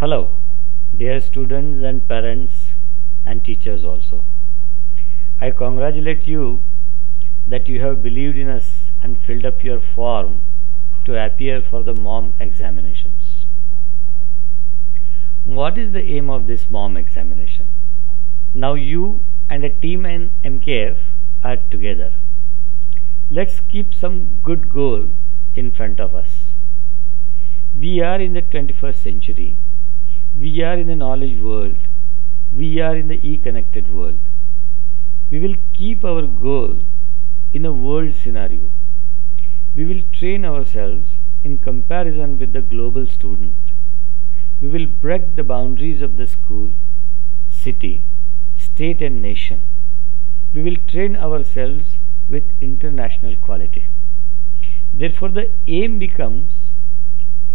Hello, dear students and parents and teachers also. I congratulate you that you have believed in us and filled up your form to appear for the MOM examinations. What is the aim of this MOM examination? Now you and a team in MKF are together. Let's keep some good goal in front of us. We are in the 21st century. We are in the knowledge world. We are in the e-connected world. We will keep our goal in a world scenario. We will train ourselves in comparison with the global student. We will break the boundaries of the school, city, state and nation. We will train ourselves with international quality. Therefore, the aim becomes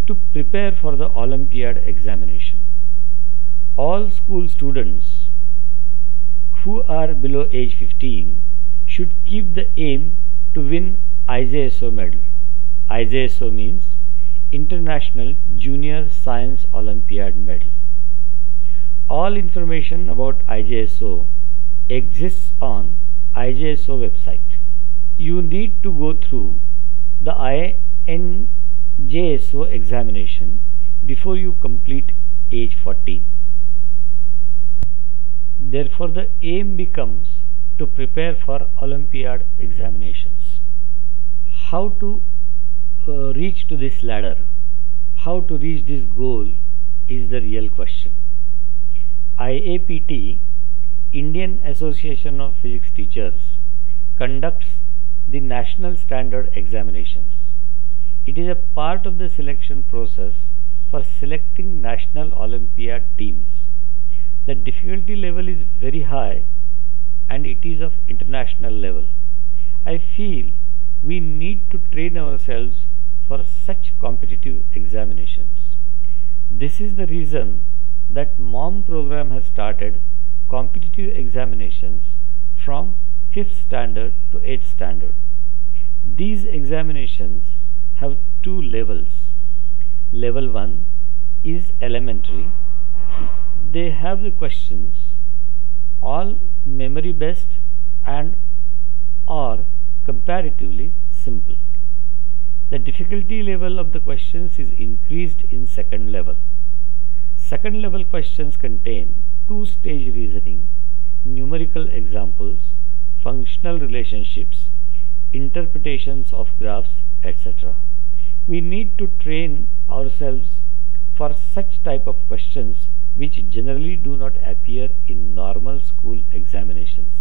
to prepare for the Olympiad examination. All school students who are below age 15 should keep the aim to win IJSO medal. IJSO means International Junior Science Olympiad Medal. All information about IJSO exists on IJSO website. You need to go through the INJSO examination before you complete age 14. Therefore, the aim becomes to prepare for Olympiad examinations. How to reach to this ladder, how to reach this goal is the real question. IAPT, Indian Association of Physics Teachers, conducts the National Standard Examinations. It is a part of the selection process for selecting National Olympiad teams. The difficulty level is very high and it is of international level. I feel we need to train ourselves for such competitive examinations. This is the reason that MOM program has started competitive examinations from 5th standard to 8th standard. These examinations have two levels. Level 1 is elementary. They have the questions all memory based and are comparatively simple. The difficulty level of the questions is increased in second level. Second level questions contain two-stage reasoning, numerical examples, functional relationships, interpretations of graphs, etc. We need to train ourselves for such type of questions which generally do not appear in normal school examinations.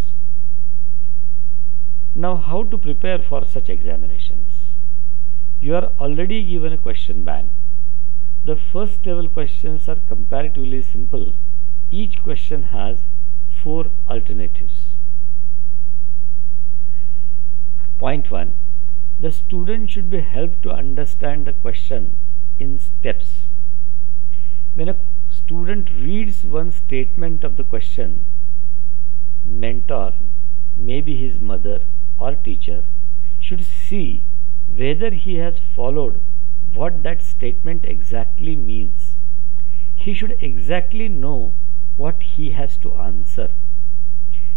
Now, how to prepare for such examinations? You are already given a question bank. The first level questions are comparatively simple. Each question has 4 alternatives. Point 1. The student should be helped to understand the question in steps. When a student reads one statement of the question, mentor, maybe his mother or teacher, should see whether he has followed what that statement exactly means. He should exactly know what he has to answer.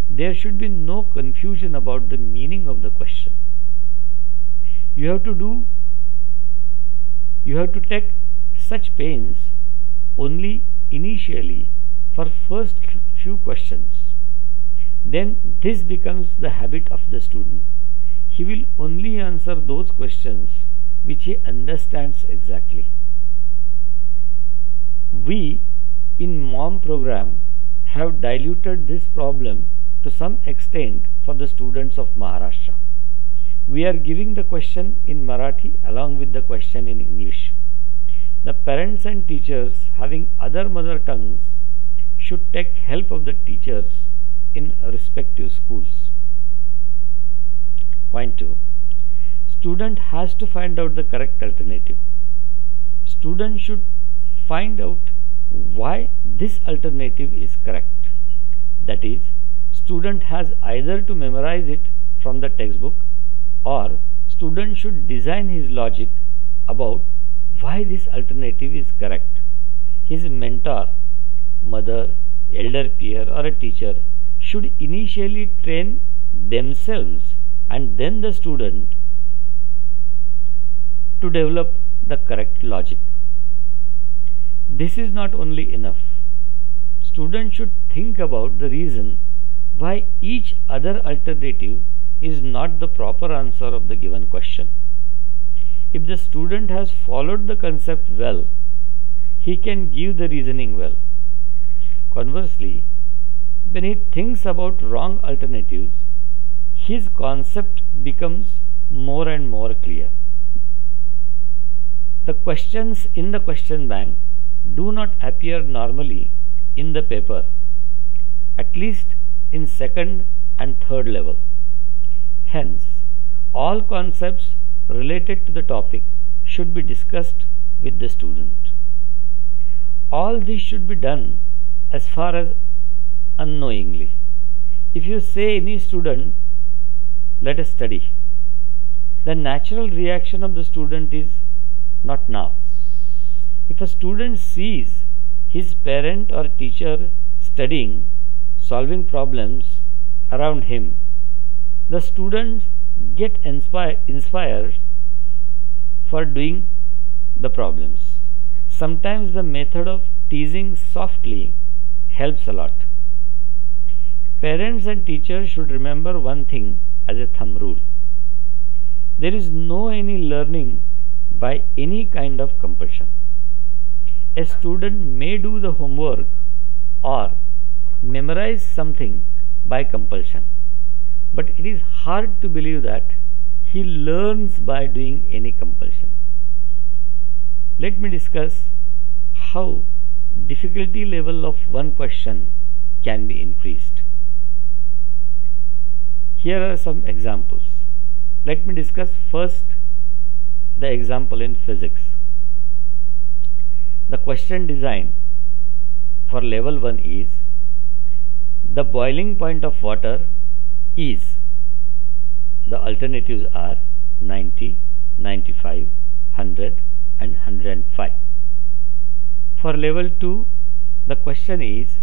There should be no confusion about the meaning of the question. You have to take such pains only initially for first few questions. Then this becomes the habit of the student. He will only answer those questions which he understands exactly. We in MOM program have diluted this problem to some extent for the students of Maharashtra. We are giving the question in Marathi along with the question in English. The parents and teachers having other mother tongues should take help of the teachers in respective schools. Point 2. Student has to find out the correct alternative. Student should find out why this alternative is correct. That is, student has either to memorize it from the textbook or student should design his logic about why this alternative is correct. his mentor, mother, elder peer or a teacher should initially train themselves and then the student to develop the correct logic. This is not only enough. Students should think about the reason why each other alternative is not the proper answer of the given question. If the student has followed the concept well, he can give the reasoning well. Conversely, when he thinks about wrong alternatives, his concept becomes more and more clear. The questions in the question bank do not appear normally in the paper, at least in second and third level. Hence, all concepts related to the topic should be discussed with the student. All this should be done as far as unknowingly. If you say any student, let us study, the natural reaction of the student is not now. If a student sees his parent or teacher studying, solving problems around him, the students get inspired for doing the problems. Sometimes the method of teasing softly helps a lot. Parents and teachers should remember one thing as a thumb rule. There is no any learning by any kind of compulsion. A student may do the homework or memorize something by compulsion, but it is hard to believe that he learns by doing any compulsion. Let me discuss how difficulty level of one question can be increased. Here are some examples. Let me discuss first the example in physics. The question design for level 1 is: the boiling point of water is, the alternatives are 90, 95, 100 and 105. For level 2, the question is: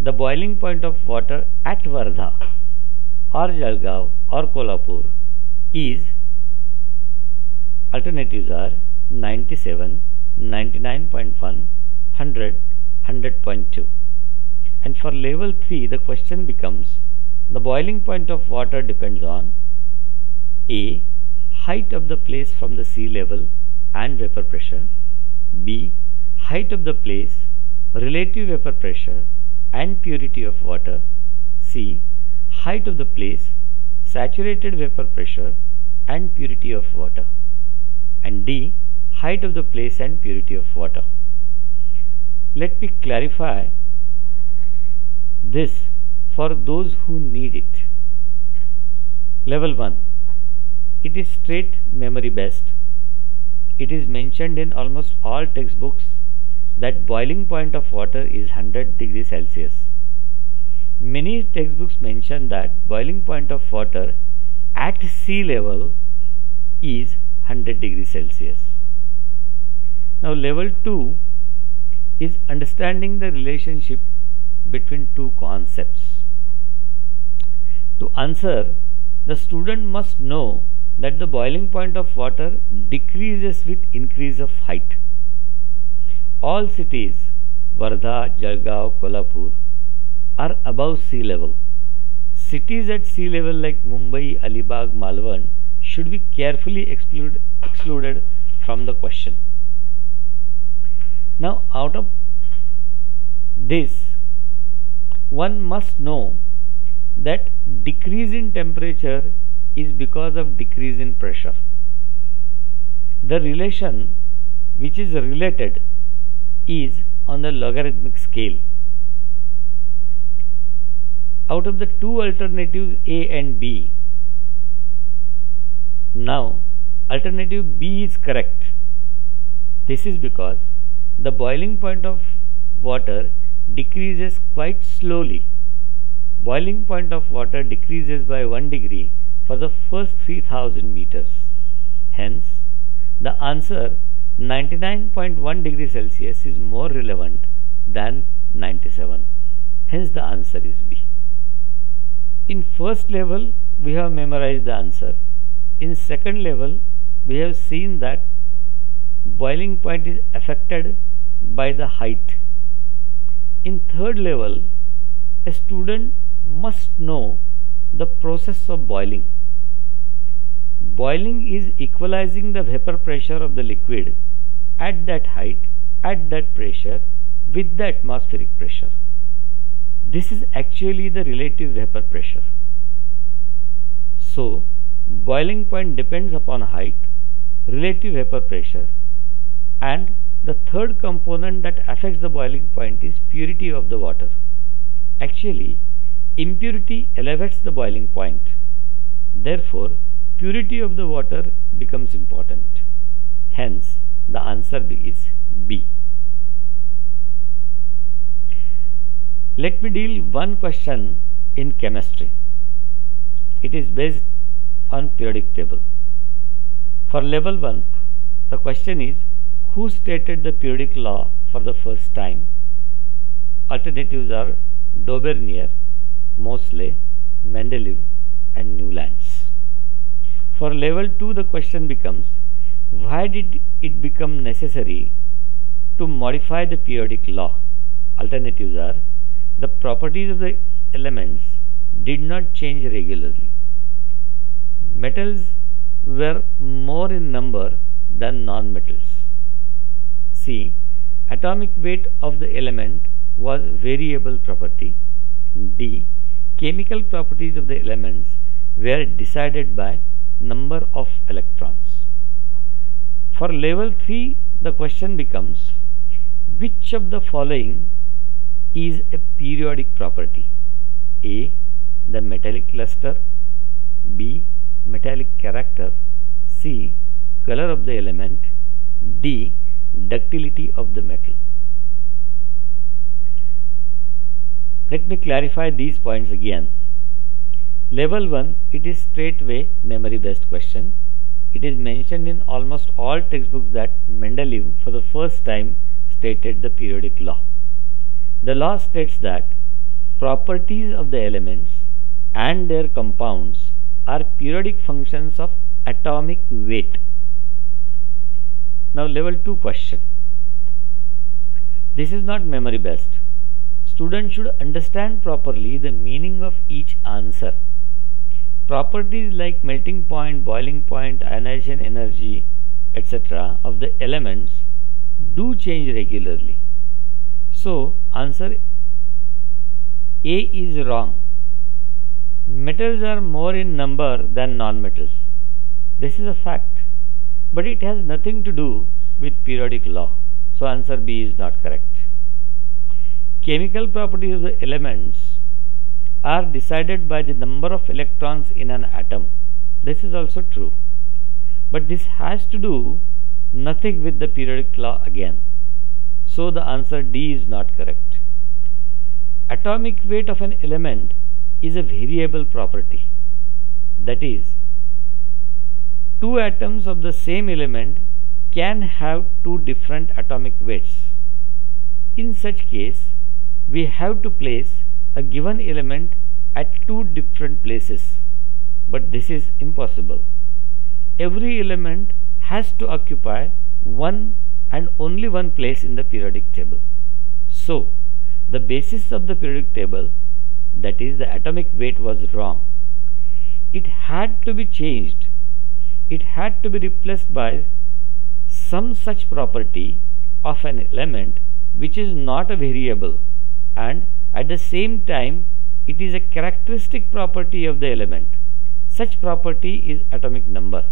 the boiling point of water at Wardha or Jalgaon or Kolhapur is, alternatives are 97, 99.1, 100, 100.2. And for level 3, the question becomes: the boiling point of water depends on A. height of the place from the sea level and vapor pressure, B. height of the place, relative vapor pressure and purity of water, C. height of the place, saturated vapor pressure and purity of water, and D. height of the place and purity of water. Let me clarify this for those who need it. Level 1. It is straight memory based. It is mentioned in almost all textbooks that boiling point of water is 100 degrees Celsius. Many textbooks mention that boiling point of water at sea level is 100 degrees Celsius. Now level 2 is understanding the relationship between two concepts. To answer, the student must know that the boiling point of water decreases with increase of height. All cities, Wardha, Jalgaon, Kolhapur, are above sea level. Cities at sea level like Mumbai, Alibag, Malvan should be carefully excluded from the question. Now, out of this, one must know that decrease in temperature is because of decrease in pressure. The relation which is related is on the logarithmic scale. Out of the two alternatives A and B, now alternative B is correct. This is because the boiling point of water decreases quite slowly. Boiling point of water decreases by 1 degree for the first 3000 meters. Hence, the answer 99.1 degree Celsius is more relevant than 97. Hence the answer is B. In first level, we have memorized the answer. In second level, we have seen that boiling point is affected by the height. In third level, a student must know the process of boiling. Boiling is equalizing the vapor pressure of the liquid at that height, at that pressure, with the atmospheric pressure. This is actually the relative vapor pressure. So, boiling point depends upon height, relative vapor pressure, and the third component that affects the boiling point is purity of the water. Actually, impurity elevates the boiling point. Therefore, purity of the water becomes important. Hence, the answer is B. Let me deal one question in chemistry. It is based on periodic table. For level 1, the question is, who stated the periodic law for the first time? Alternatives are Daubernier, Moseley, Mendeleev and Newlands. For level 2, the question becomes, why did it become necessary to modify the periodic law? Alternatives are, the properties of the elements did not change regularly. Metals were more in number than non-metals. C. Atomic weight of the element was variable property. D. Chemical properties of the elements were decided by number of electrons. For level 3, the question becomes, which of the following is a periodic property? A. The metallic luster. B. Metallic character. C. Color of the element. D. Ductility of the metal. Let me clarify these points again. Level 1, it is straightway memory based question. It is mentioned in almost all textbooks that Mendeleev for the first time stated the periodic law. The law states that properties of the elements and their compounds are periodic functions of atomic weight. Now level 2 question. This is not memory based. Students should understand properly the meaning of each answer. Properties like melting point, boiling point, ionization energy, etc. of the elements do change regularly. So, answer A is wrong. Metals are more in number than non-metals. This is a fact, but it has nothing to do with periodic law. So, answer B is not correct. Chemical properties of the elements are decided by the number of electrons in an atom. This is also true, but this has to do nothing with the periodic law again. So the answer D is not correct. Atomic weight of an element is a variable property. That is, two atoms of the same element can have two different atomic weights. In such case, we have to place a given element at two different places, but this is impossible. Every element has to occupy one and only one place in the periodic table. So, the basis of the periodic table, that is the atomic weight, was wrong. It had to be changed. It had to be replaced by some such property of an element which is not a variable, and at the same time it is a characteristic property of the element. Such property is atomic number.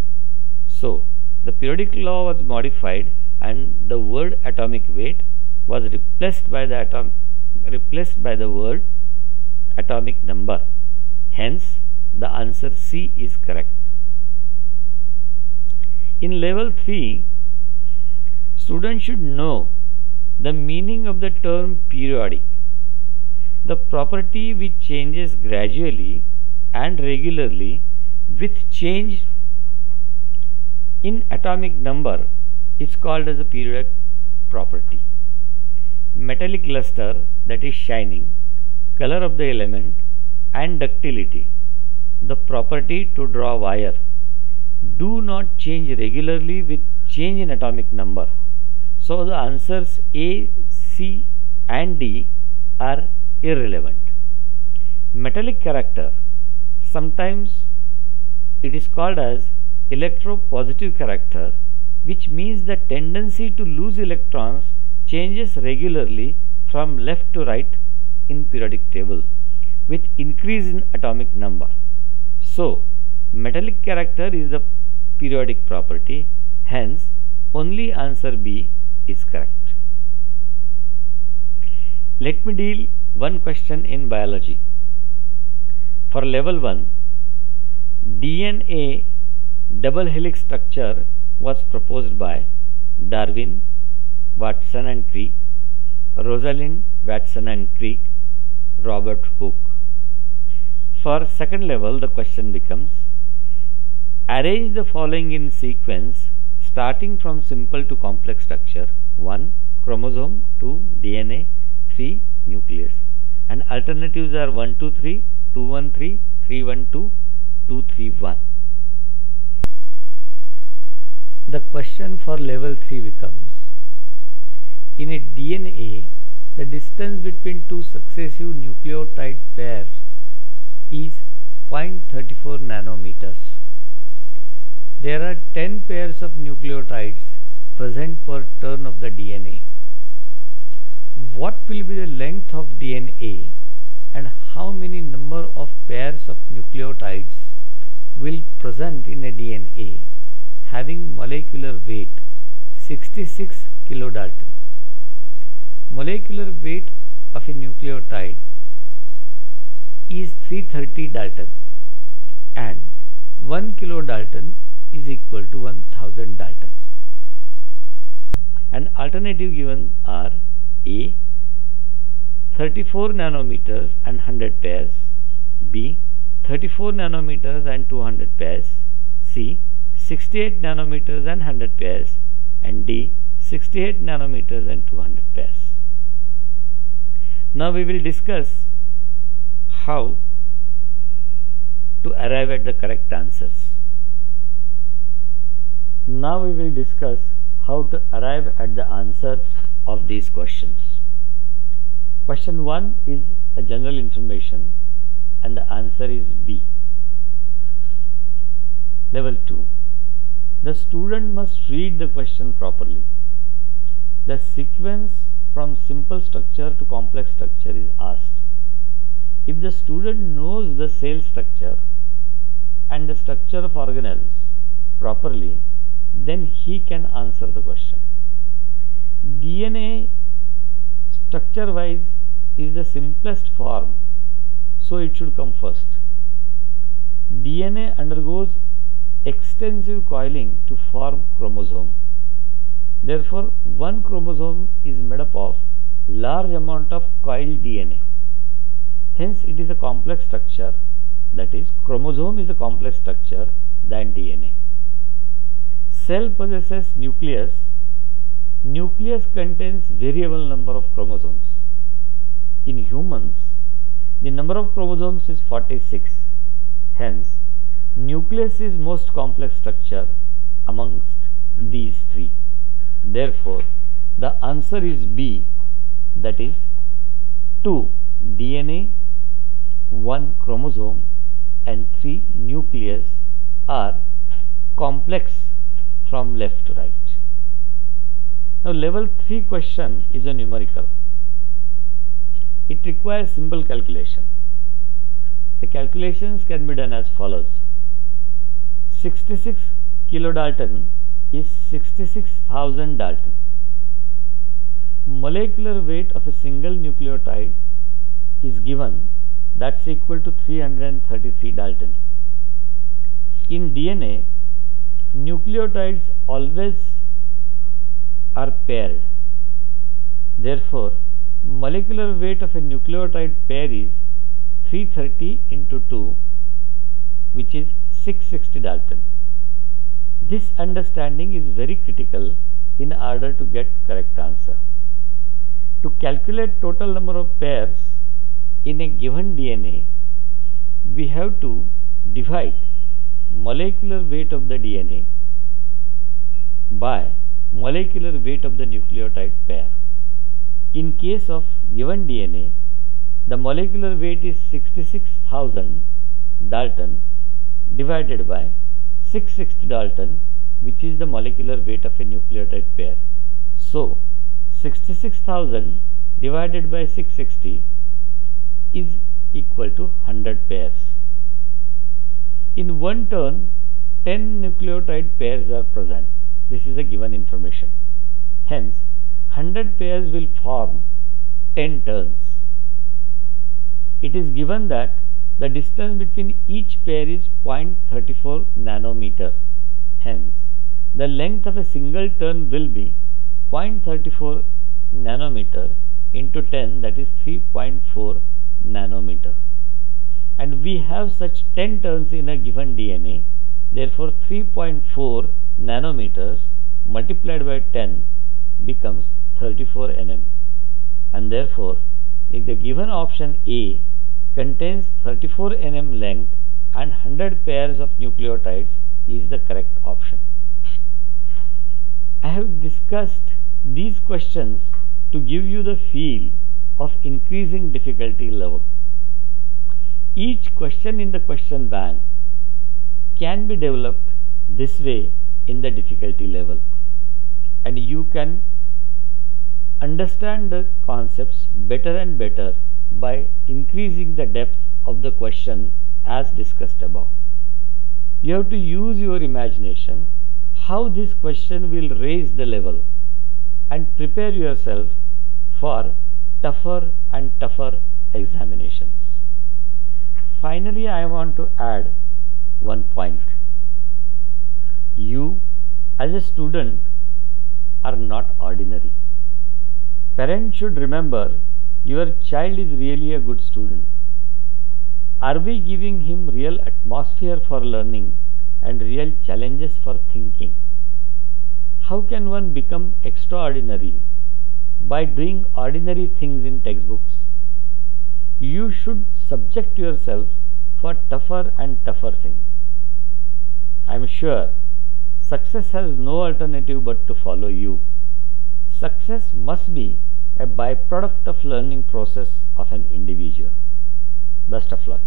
So, the periodic law was modified and the word atomic weight was replaced by the word atomic number. Hence, the answer C is correct. In level 3, students should know the meaning of the term periodic. The property which changes gradually and regularly with change in atomic number is called as a periodic property. Metallic luster, that is shining, color of the element, and ductility, the property to draw wire, do not change regularly with change in atomic number. So the answers A, C and D are irrelevant. Metallic character, sometimes it is called as electropositive character, which means the tendency to lose electrons changes regularly from left to right in periodic table with increase in atomic number. So metallic character is the periodic property, hence only answer B is correct. Let me deal one question in biology. For level 1, DNA double helix structure was proposed by Darwin, Watson and Crick, Rosalind, Watson and Crick, Robert Hooke. For second level, the question becomes, arrange the following in sequence starting from simple to complex structure: 1. Chromosome, 2. DNA, 3. Nucleus. And alternatives are 1, 2, 3, 2, 1, 3, 3, 1, 2, 2, 3, 1. The question for level 3 becomes, in a DNA, the distance between two successive nucleotide pairs is 0.34 nanometers. There are 10 pairs of nucleotides present per turn of the DNA. What will be the length of DNA and how many number of pairs of nucleotides will present in a DNA having molecular weight 66 kilodalton? Molecular weight of a nucleotide is 330 Dalton and 1 kilodalton is equal to 1000 Dalton. And alternative given are A. 34 nanometers and 100 pairs, B. 34 nanometers and 200 pairs, C. 68 nanometers and 100 pairs, and D. 68 nanometers and 200 pairs. Now we will discuss how to arrive at the correct answers. Now we will discuss how to arrive at the answers of these questions. Question 1 is a general information and the answer is B. Level 2. The student must read the question properly. The sequence from simple structure to complex structure is asked. If the student knows the cell structure and the structure of organelles properly, then he can answer the question. DNA structure wise is the simplest form, so it should come first. DNA undergoes extensive coiling to form chromosome. Therefore, one chromosome is made up of large amount of coiled DNA. Hence, it is a complex structure, that is, chromosome is a complex structure than DNA. Cell possesses nucleus. Nucleus contains variable number of chromosomes. In humans, the number of chromosomes is 46. Hence, nucleus is most complex structure amongst these three. Therefore, the answer is B, that is 2 DNA, 1 chromosome and 3 nucleus are complex from left to right. Now level 3 question is a numerical. It requires simple calculation. The calculations can be done as follows. 66 kilodalton is 66,000 Dalton. Molecular weight of a single nucleotide is given, that's equal to 333 Dalton. In DNA, nucleotides always are paired. Therefore, molecular weight of a nucleotide pair is 330 into 2, which is 660 Dalton. This understanding is very critical in order to get correct answer. To calculate total number of pairs in a given DNA, we have to divide molecular weight of the DNA by molecular weight of the nucleotide pair. In case of given DNA, the molecular weight is 66,000 Dalton divided by 660 Dalton, which is the molecular weight of a nucleotide pair. So 66,000 divided by 660 is equal to 100 pairs. In one turn, 10 nucleotide pairs are present. This is a given information. Hence, 100 pairs will form 10 turns. It is given that the distance between each pair is 0.34 nanometer. Hence, the length of a single turn will be 0.34 nanometer into 10, that is 3.4 nanometer. And we have such 10 turns in a given DNA. Therefore, 3.4 nanometers multiplied by 10 becomes 34 nm. And therefore, if the given option A contains 34 nm length and 100 pairs of nucleotides is the correct option. I have discussed these questions to give you the feel of increasing difficulty level. Each question in the question bank can be developed this way in the difficulty level, and you can understand the concepts better and better by increasing the depth of the question as discussed above. You have to use your imagination how this question will raise the level and prepare yourself for tougher and tougher examinations. Finally, I want to add one point. You as a student are not ordinary. Parents should remember your child is really a good student. Are we giving him real atmosphere for learning and real challenges for thinking? How can one become extraordinary? By doing ordinary things in textbooks. You should subject yourself for tougher and tougher things. I am sure success has no alternative but to follow you. Success must be a byproduct of learning process of an individual. Best of luck.